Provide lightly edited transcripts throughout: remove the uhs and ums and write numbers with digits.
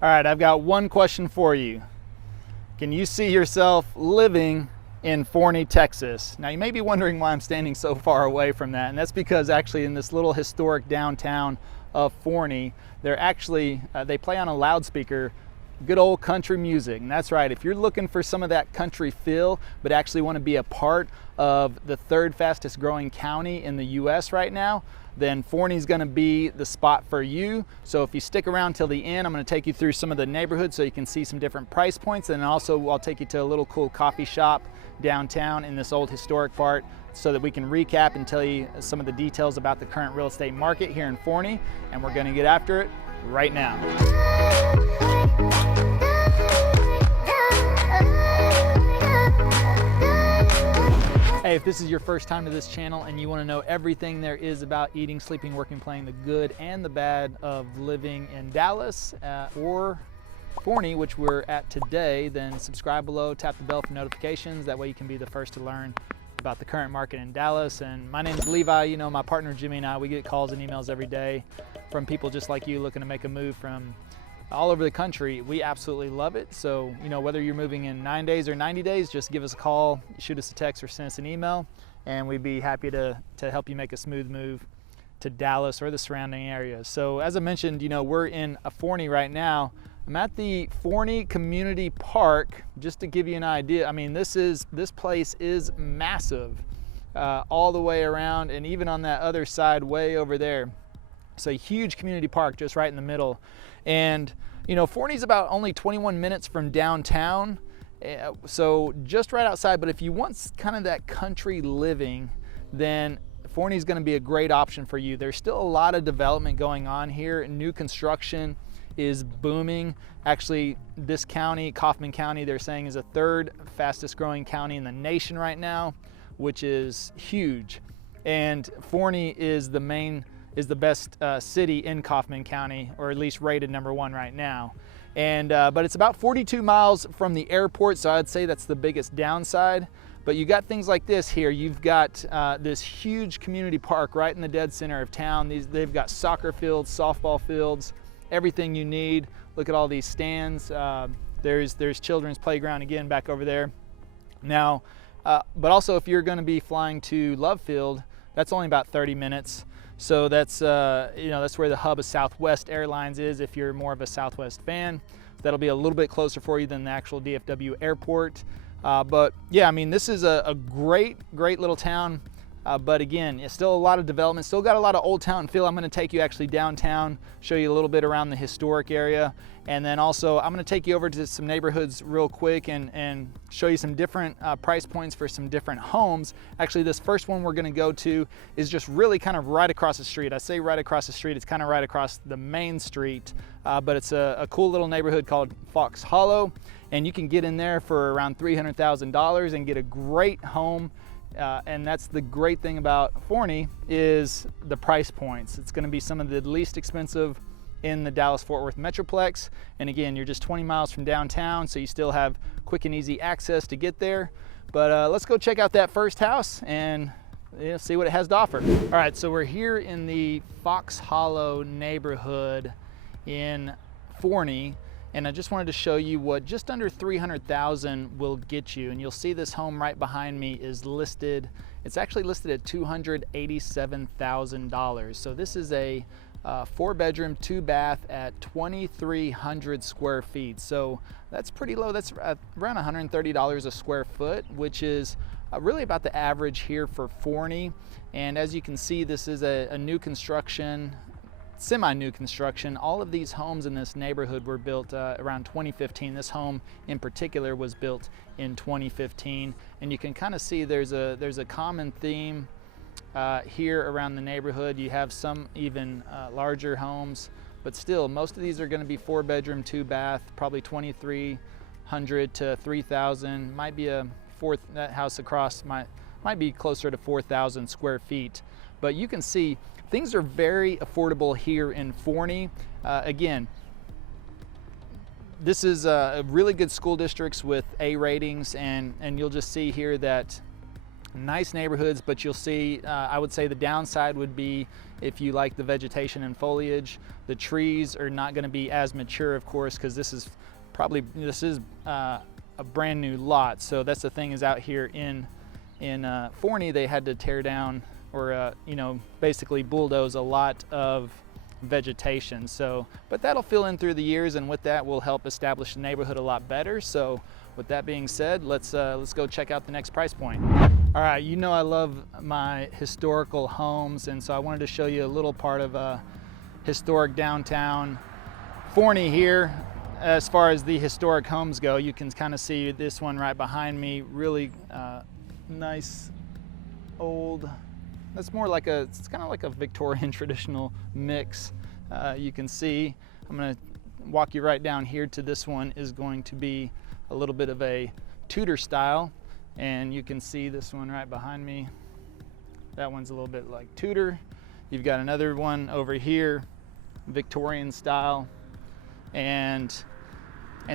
All right, I've got one question for you. Can you see yourself living in Forney, Texas? Now you may be wondering why I'm standing so far away from that, and that's because actually in this little historic downtown of Forney, they play on a loudspeaker good old country music. And that's right, if you're looking for some of that country feel, but actually want to be a part of the third fastest growing county in the US right now, then Forney's going to be the spot for you. So if you stick around till the end, I'm going to take you through some of the neighborhoods so you can see some different price points, and also I'll take you to a little cool coffee shop downtown in this old historic part so that we can recap and tell you some of the details about the current real estate market here in Forney, and we're going to get after it right now. Hey, if this is your first time to this channel and you want to know everything there is about eating, sleeping, working, playing, the good and the bad of living in Dallas or Forney, which we're at today, then subscribe below, tap the bell for notifications. That way you can be the first to learn about the current market in Dallas. And my name is Levi. You know, my partner Jimmy and I, we get calls and emails every day from people just like you looking to make a move from all over the country. We absolutely love it. So, you know, whether you're moving in 9 days or 90 days, just give us a call, shoot us a text, or send us an email, and we'd be happy to help you make a smooth move to Dallas or the surrounding areas. So as I mentioned, you know, we're in Forney right now. I'm at the Forney Community Park. Just to give you an idea, I mean, this place is massive all the way around, and even on that other side way over there. It's a huge community park just right in the middle. And you know, Forney's about only 21 minutes from downtown, so just right outside. But if you want kind of that country living, then Forney's going to be a great option for you. There's still a lot of development going on here. New construction is booming. Actually, this county, Kaufman County, they're saying is the third fastest growing county in the nation right now, which is huge. And Forney is the best city in Kaufman County, or at least rated #1 right now. And but it's about 42 miles from the airport, so I'd say that's the biggest downside. But you got things like this here. You've got this huge community park right in the dead center of town. They've got soccer fields, softball fields, everything you need. Look at all these stands. There's children's playground again back over there. Now, but also if you're going to be flying to Love Field, that's only about 30 minutes. So that's you know, that's where the hub of Southwest Airlines is if you're more of a Southwest fan. That'll be a little bit closer for you than the actual DFW airport. But yeah, I mean, this is a great little town. But again, it's still a lot of development, still got a lot of old town feel. I'm going to take you actually downtown, show you a little bit around the historic area, and then also I'm going to take you over to some neighborhoods real quick and show you some different price points for some different homes. Actually, this first one we're going to go to is just really kind of right across the street. I say right across the street, it's kind of right across the main street, but it's a cool little neighborhood called Fox Hollow, and you can get in there for around $300,000 and get a great home. And that's the great thing about Forney is the price points. It's going to be some of the least expensive in the Dallas-Fort Worth Metroplex. And again, you're just 20 miles from downtown, so you still have quick and easy access to get there. But let's go check out that first house and see what it has to offer. All right, so we're here in the Fox Hollow neighborhood in Forney. And I just wanted to show you what just under $300,000 will get you. And you'll see this home right behind me is listed. It's actually listed at $287,000. So this is a 4-bedroom, 2-bath at 2,300 square feet. So that's pretty low. That's around $130 a square foot, which is really about the average here for Forney. And as you can see, this is a new construction, semi-new construction. All of these homes in this neighborhood were built around 2015. This home in particular was built in 2015, and you can kind of see there's a common theme here around the neighborhood. You have some even larger homes, but still most of these are going to be 4-bedroom, 2-bath, probably 2,300 to 3,000. Might be that house across might be closer to 4,000 square feet. But you can see things are very affordable here in Forney. Again, this is really good school districts with A ratings, and you'll just see here that nice neighborhoods, but you'll see, I would say the downside would be if you like the vegetation and foliage. The trees are not going to be as mature, of course, because this is a brand new lot. So that's the thing, is out here in Forney, they had to tear down or basically bulldoze a lot of vegetation. So, but that'll fill in through the years, and with that will help establish the neighborhood a lot better. So with that being said, let's go check out the next price point. All right, you know I love my historical homes, and so I wanted to show you a little part of historic downtown Forney here. As far as the historic homes go, you can kind of see this one right behind me, really nice old, that's more like it's kind of like a Victorian traditional mix. You can see, I'm going to walk you right down here to this one, is going to be a little bit of a Tudor style, and you can see this one right behind me. That one's a little bit like Tudor. You've got another one over here, Victorian style, and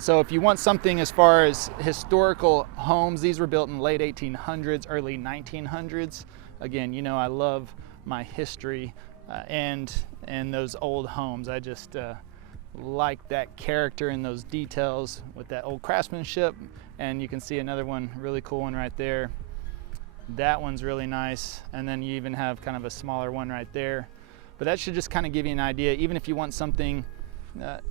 so if you want something as far as historical homes, these were built in the late 1800s, early 1900s. Again, you know I love my history and those old homes. I just like that character and those details with that old craftsmanship. And you can see another one, really cool one right there. That one's really nice. And then you even have kind of a smaller one right there. But that should just kind of give you an idea. Even if you want something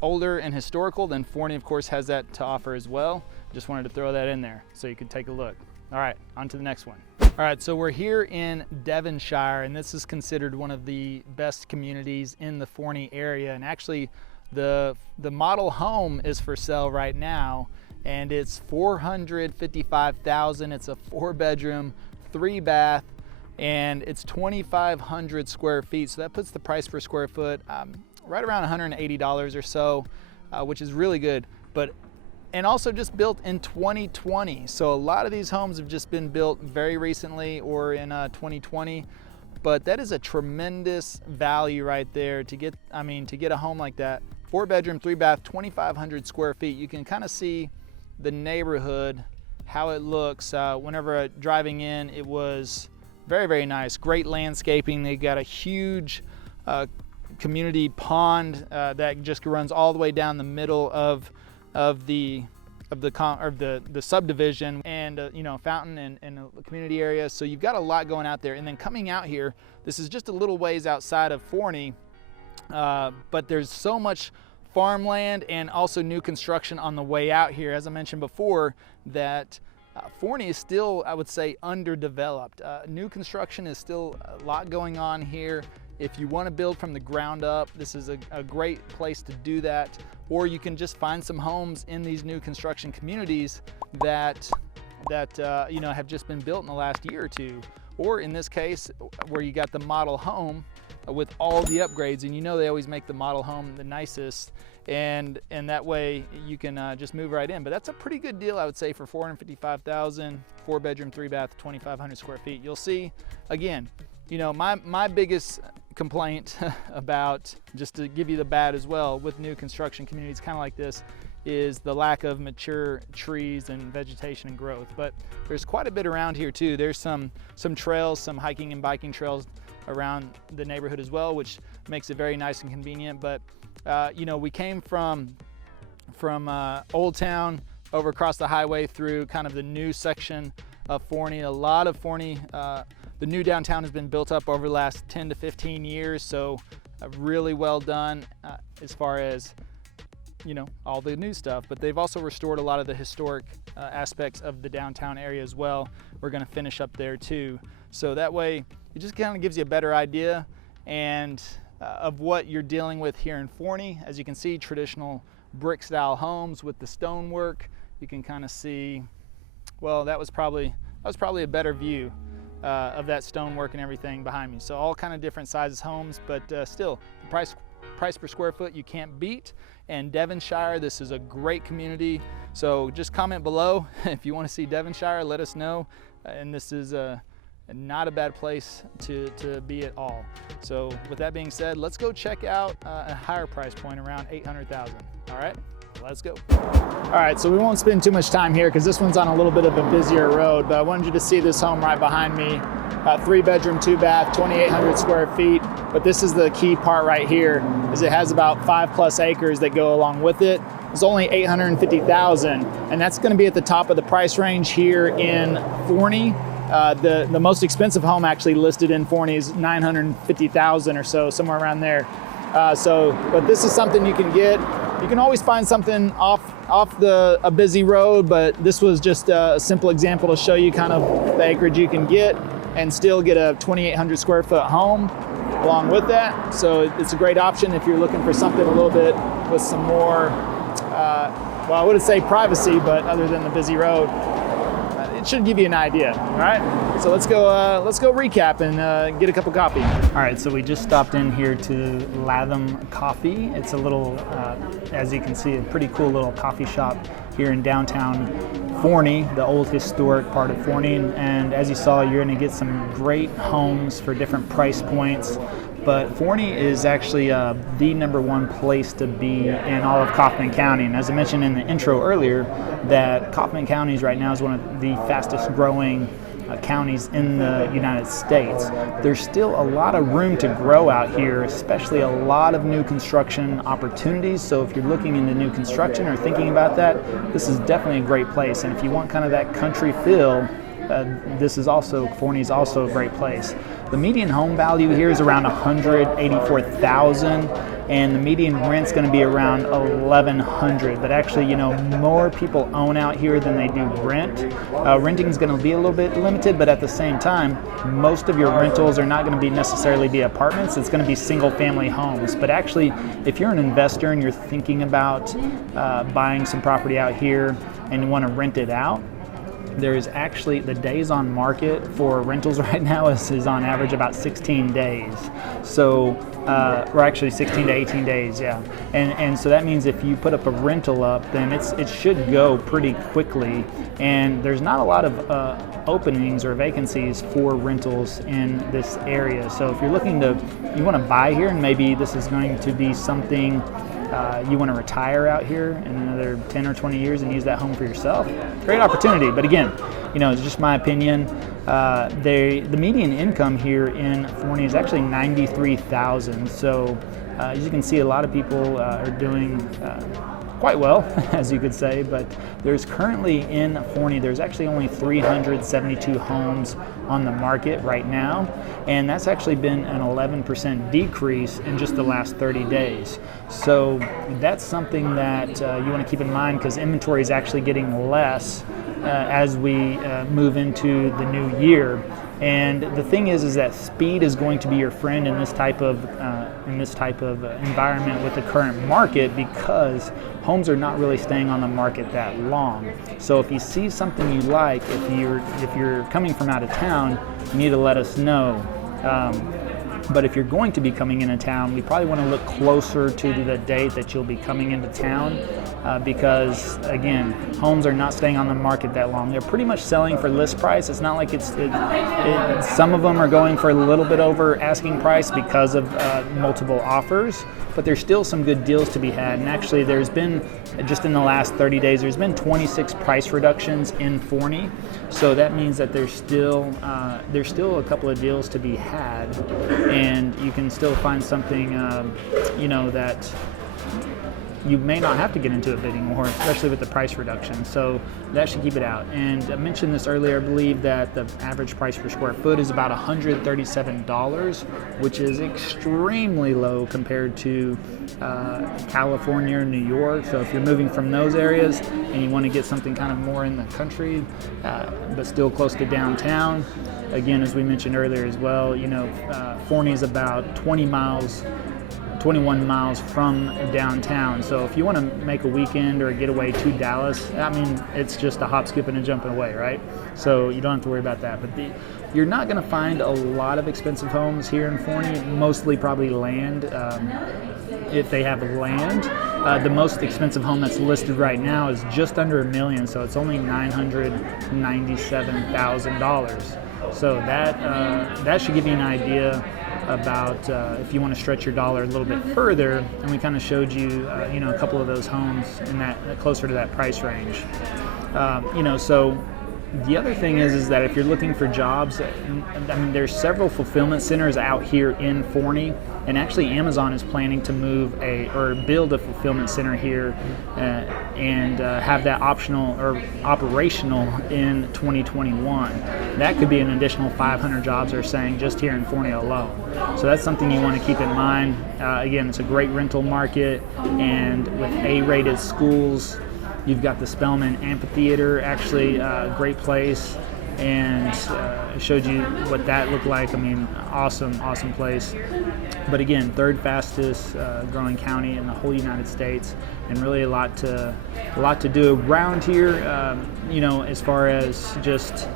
older and historical, then Forney of course has that to offer as well. Just wanted to throw that in there so you could take a look. All right, on to the next one. All right, so we're here in Devonshire, and this is considered one of the best communities in the Forney area. And actually, the model home is for sale right now, and it's $455,000. It's a 4-bedroom, 3-bath, and it's 2,500 square feet. So that puts the price per square foot right around $180 or so, which is really good. And also just built in 2020. So a lot of these homes have just been built very recently or in 2020, but that is a tremendous value right there to get a home like that. 4-bedroom, 3-bath, 2,500 square feet. You can kind of see the neighborhood, how it looks. Whenever driving in, it was very, very nice. Great landscaping. They got a huge community pond that just runs all the way down the middle of the subdivision, and fountain and a community area. So you've got a lot going out there. And then coming out here, this is just a little ways outside of Forney, but there's so much farmland and also new construction on the way out here. As I mentioned before, that Forney is still, I would say, underdeveloped. New construction is still a lot going on here. If you want to build from the ground up, this is a great place to do that. Or you can just find some homes in these new construction communities that have just been built in the last year or two. Or in this case, where you got the model home with all the upgrades, and they always make the model home the nicest, and that way you can just move right in. But that's a pretty good deal, I would say, for $455,000, 4-bedroom, 3-bath, 2,500 square feet. You'll see, again, my biggest complaint about, just to give you the bad as well, with new construction communities kind of like this, is the lack of mature trees and vegetation and growth. But there's quite a bit around here too. There's some trails, some hiking and biking trails around the neighborhood as well, which makes it very nice and convenient. But we came from Old Town over across the highway through kind of the new section of Forney. A lot of Forney, the new downtown has been built up over the last 10 to 15 years, so really well done as far as all the new stuff. But they've also restored a lot of the historic aspects of the downtown area as well. We're going to finish up there too, so that way it just kind of gives you a better idea and of what you're dealing with here in Forney. As you can see, traditional brick style homes with the stonework. You can kind of see, well, that was probably a better view of that stonework and everything behind me. So all kind of different sizes homes, but still the price per square foot you can't beat. And Devonshire, this is a great community. So just comment below if you want to see Devonshire, let us know. And this is not a bad place to be at all. So with that being said, let's go check out a higher price point around $800,000. All right. Let's go. All right, so we won't spend too much time here because this one's on a little bit of a busier road, but I wanted you to see this home right behind me. 3-bedroom, 2-bath, 2,800 square feet. But this is the key part right here, is it has about 5+ acres that go along with it. It's only $850,000, and that's going to be at the top of the price range here in Forney. The most expensive home actually listed in Forney is $950,000 or so, somewhere around there. But this is something you can get. You can always find something off a busy road, but this was just a simple example to show you kind of the acreage you can get and still get a 2,800 square foot home along with that. So it's a great option if you're looking for something a little bit with some more, well, I wouldn't say privacy, but other than the busy road. It should give you an idea, all right? So let's go recap and get a cup of coffee. All right, so we just stopped in here to Latham Coffee. It's a little, as you can see, a pretty cool little coffee shop here in downtown Forney, the old historic part of Forney. And as you saw, you're gonna get some great homes for different price points. But Forney is actually the #1 place to be in all of Kaufman County. And as I mentioned in the intro earlier, that Kaufman County right now is one of the fastest growing counties in the United States. There's still a lot of room to grow out here, especially a lot of new construction opportunities. So if you're looking into new construction or thinking about that, this is definitely a great place. And if you want kind of that country feel, Forney is also a great place. The median home value here is around $184,000, and the median rent's going to be around $1,100. But actually, you know, more people own out here than they do rent. Renting is going to be a little bit limited, but at the same time, most of your rentals are not going to be necessarily be apartments. It's going to be single-family homes. But actually, if you're an investor and you're thinking about buying some property out here and you want to rent it out, there's actually, the days on market for rentals right now is on average about 16 days. So, or actually 16 to 18 days, yeah. And so that means if you put up a rental up, then it should go pretty quickly. And there's not a lot of openings or vacancies for rentals in this area. So if you're looking you want to buy here, and maybe this is going to be something you want to retire out here in another 10 or 20 years and use that home for yourself, great opportunity. But again, you know, it's just my opinion. The median income here in Forney is actually $93,000. So as you can see, a lot of people are doing quite well, as you could say, but there's currently in Forney, there's actually only 372 homes on the market right now, and that's actually been an 11% decrease in just the last 30 days. So that's something that you want to keep in mind, because inventory is actually getting less as we move into the new year. And the thing is that speed is going to be your friend in this type of environment with the current market, because homes are not really staying on the market that long. So if you see something you like, if you're coming from out of town, you need to let us know. But if you're going to be coming into town, we probably want to look closer to the date that you'll be coming into town, because again, homes are not staying on the market that long. They're pretty much selling for list price. It's not like some of them are going for a little bit over asking price because of multiple offers, but there's still some good deals to be had. And actually, there's been, just in the last 30 days, there's been 26 price reductions in Forney. So that means that there's still a couple of deals to be had, and you can still find something, you know, that you may not have to get into a bidding war, especially with the price reduction. So that should keep it out. And I mentioned this earlier, I believe that the average price per square foot is about $137, which is extremely low compared to California or New York. So if you're moving from those areas and you want to get something kind of more in the country, but still close to downtown, again, as we mentioned earlier as well, you know, Forney is about 21 miles from downtown. So if you want to make a weekend or a getaway to Dallas, I mean, it's just a hop, skip, and a jumping away, right? So you don't have to worry about that. But you're not going to find a lot of expensive homes here in Forney, mostly probably land, if they have land. The most expensive home that's listed right now is just under $1 million, so it's only $997,000. So that should give you an idea about if you want to stretch your dollar a little bit further, and we kind of showed you, you know, a couple of those homes in that closer to that price range. You know, so the other thing is that if you're looking for jobs, I mean, there's several fulfillment centers out here in Forney, and actually Amazon is planning to build a fulfillment center here and have that optional or operational in 2021. That could be an additional 500 jobs, they're saying, just here in Forney alone. So that's something you want to keep in mind. Again, it's a great rental market, and with A-rated schools. You've got the Spelman Amphitheater, actually a great place, and showed you what that looked like. I mean, awesome place. But again, third fastest growing county in the whole United States, and really a lot to do around here. You know, as far as just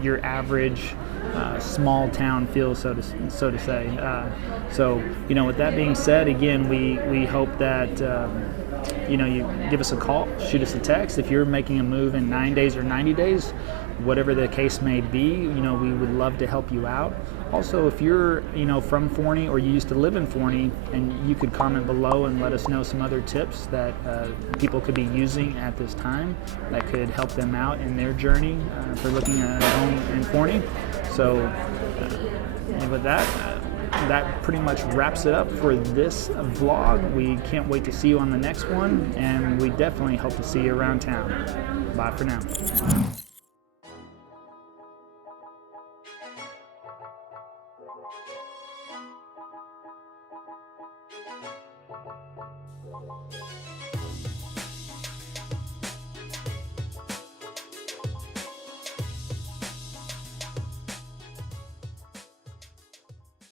your average small town feel, so to say. So you know, with that being said, again, we hope that. You know, you give us a call, shoot us a text. If you're making a move in 9 days or 90 days, whatever the case may be, you know, we would love to help you out. Also, if you're, you know, from Forney or you used to live in Forney, and you could comment below and let us know some other tips that people could be using at this time that could help them out in their journey for looking at a home in Forney. So with that, that pretty much wraps it up for this vlog. We can't wait to see you on the next one, and we definitely hope to see you around town. Bye for now.